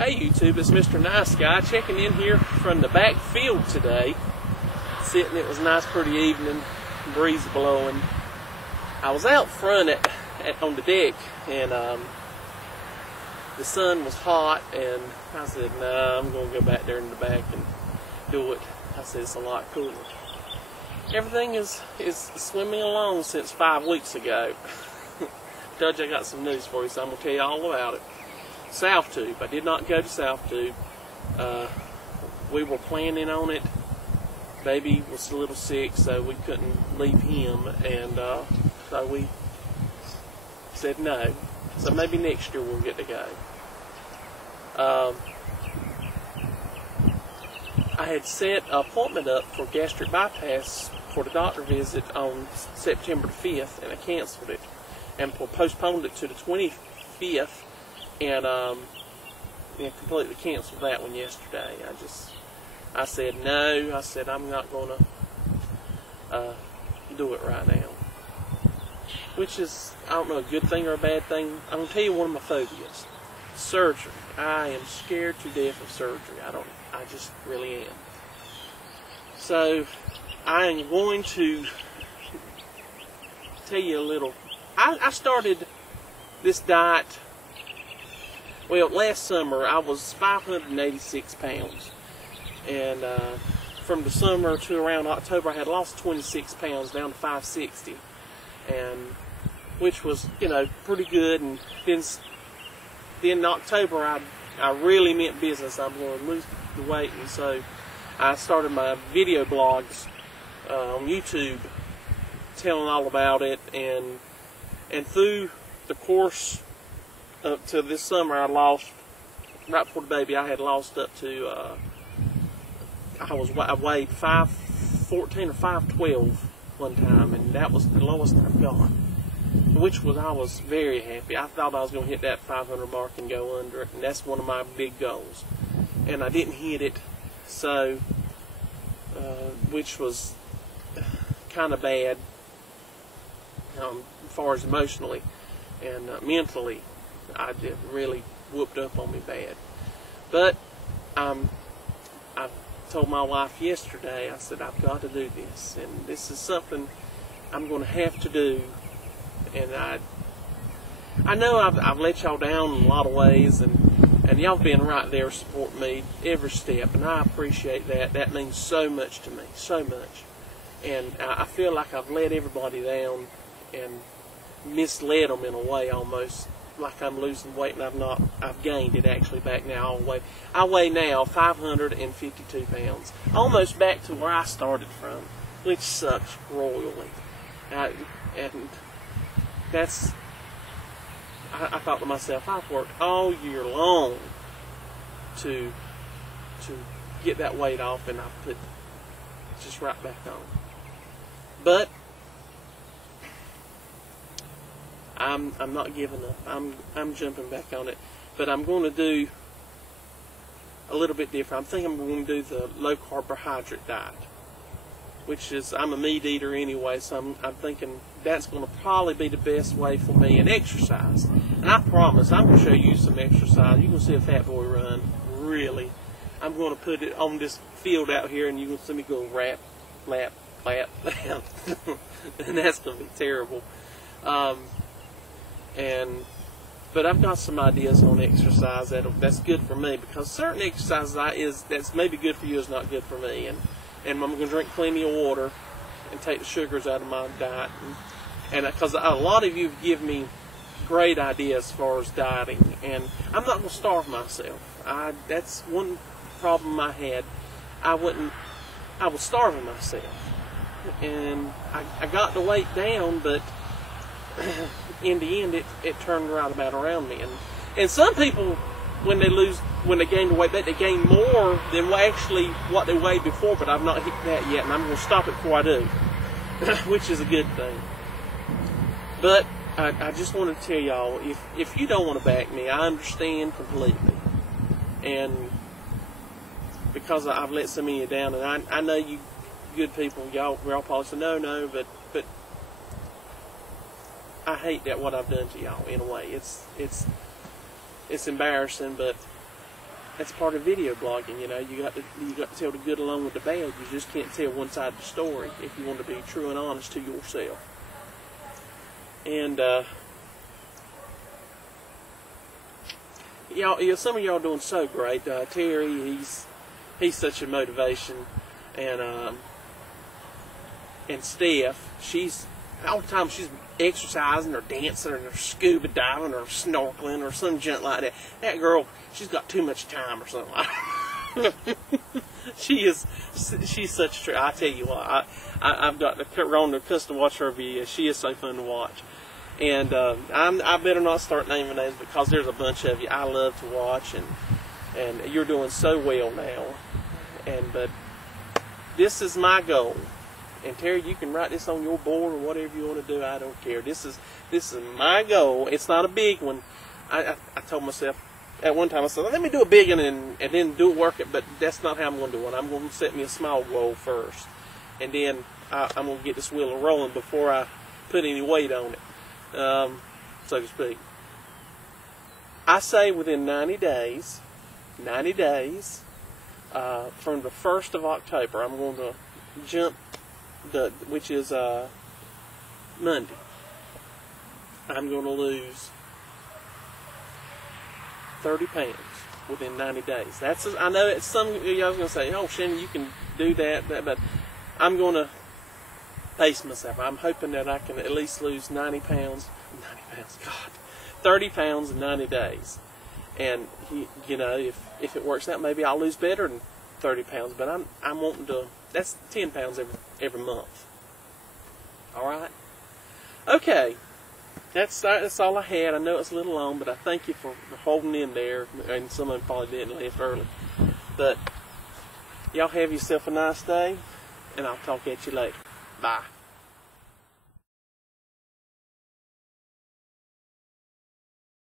Hey YouTube, it's Mr. Nice Guy checking in here from the back field today. Sitting, it was a nice pretty evening, breeze blowing. I was out front on the deck and the sun was hot and I said, nah, I'm going to go back there in the back and do it. I said, it's a lot cooler. Everything is swimming along since 5 weeks ago. Judge, I got some news for you, so I'm going to tell you all about it. South Tube. I did not go to South Tube. We were planning on it. Baby was a little sick, so we couldn't leave him, and so we said no. So maybe next year we'll get to go. I had set an appointment up for gastric bypass for the doctor visit on September the 5th, and I canceled it and postponed it to the 25th. And completely canceled that one yesterday. I said no. I said I'm not going to do it right now. Which is, I don't know, a good thing or a bad thing. I'm going to tell you one of my phobias. Surgery. I am scared to death of surgery. I just really am. So, I am going to tell you a little. I started this diet. Well, last summer I was 586 pounds, and from the summer to around October I had lost 26 pounds down to 560, and which was, you know, pretty good. And then in October I really meant business. I'm going to lose the weight, and so I started my video blogs on YouTube, telling all about it, and through the course up to this summer, I lost, right before the baby, I had lost up to, I weighed 514 or 512 one time, and that was the lowest I've got, which was, I was very happy. I thought I was going to hit that 500 mark and go under it, and that's one of my big goals, and I didn't hit it, so, which was kind of bad, as far as emotionally and mentally. I did really whooped up on me bad. But I told my wife yesterday, I said, I've got to do this, and this is something I'm going to have to do. And I know I've let y'all down in a lot of ways, and y'all been right there supporting me every step, and I appreciate that. That means so much to me, so much. And I feel like I've let everybody down and misled them in a way almost. Like I'm losing weight, and I've gained it actually back now. I weigh now 552 pounds, almost back to where I started from, which sucks royally. And that's, I thought to myself, I've worked all year long to get that weight off, and I've put just right back on. But I'm not giving up. I'm jumping back on it, but I'm going to do a little bit different. I'm thinking I'm going to do the low carbohydrate diet, which is, I'm a meat eater anyway, so I'm thinking that's going to probably be the best way for me. And exercise, and I promise I'm going to show you some exercise. You can see a fat boy run. Really, I'm going to put it on this field out here, and you can see me go rap, lap, lap, lap, and that's going to be terrible. But I've got some ideas on exercise that's good for me, because certain exercises that's maybe good for you is not good for me, and I'm going to drink plenty of water and take the sugars out of my diet, and because a lot of you give me great ideas as far as dieting, and I'm not going to starve myself. That's one problem I had. I was starving myself, and I got the weight down, but in the end, it turned right about around me. And some people, when they gain the weight back, they gain more than what they weighed before, but I've not hit that yet, and I'm going to stop it before I do, which is a good thing. But I just want to tell y'all, if you don't want to back me, I understand completely. And because I've let so many down, and I know you good people, y'all probably say, no, but I hate that what I've done to y'all in a way. It's embarrassing, but that's part of video blogging. You know, you got to tell the good along with the bad. You just can't tell one side of the story if you want to be true and honest to yourself. And y'all, some of y'all doing so great. Terry, he's such a motivation, and Steph, she's all the time she's exercising or dancing or sucuba diving or snorkeling or some junk like that. That girl, she's got too much time or something. She's such a I tell you what, I've got the Rhonda accustomed to watch her videos. She is so fun to watch. And I better not start naming names because there's a bunch of you I love to watch, and you're doing so well now. But this is my goal. And Terry, you can write this on your board or whatever you want to do. I don't care. This is my goal. It's not a big one. I told myself at one time, I said, let me do a big one and then do work it. But that's not how I'm going to do it. I'm going to set me a small goal first, and then I'm going to get this wheel rolling before I put any weight on it, so to speak. I say within 90 days, from the 1st of October, I'm going to jump. Which is Monday. I'm going to lose 30 pounds within 90 days. I know it's some of y'all going to say, "Oh, Shannon, you can do that," but I'm going to pace myself. I'm hoping that I can at least lose 90 pounds. 30 pounds in 90 days. And you know, if it works out, maybe I'll lose better than 30 pounds. But I'm wanting to. That's 10 pounds every month. All right. Okay. That's all I had. I know it's a little long, but I thank you for holding in there. And some of them probably didn't leave early. But y'all have yourself a nice day, and I'll talk at you later. Bye.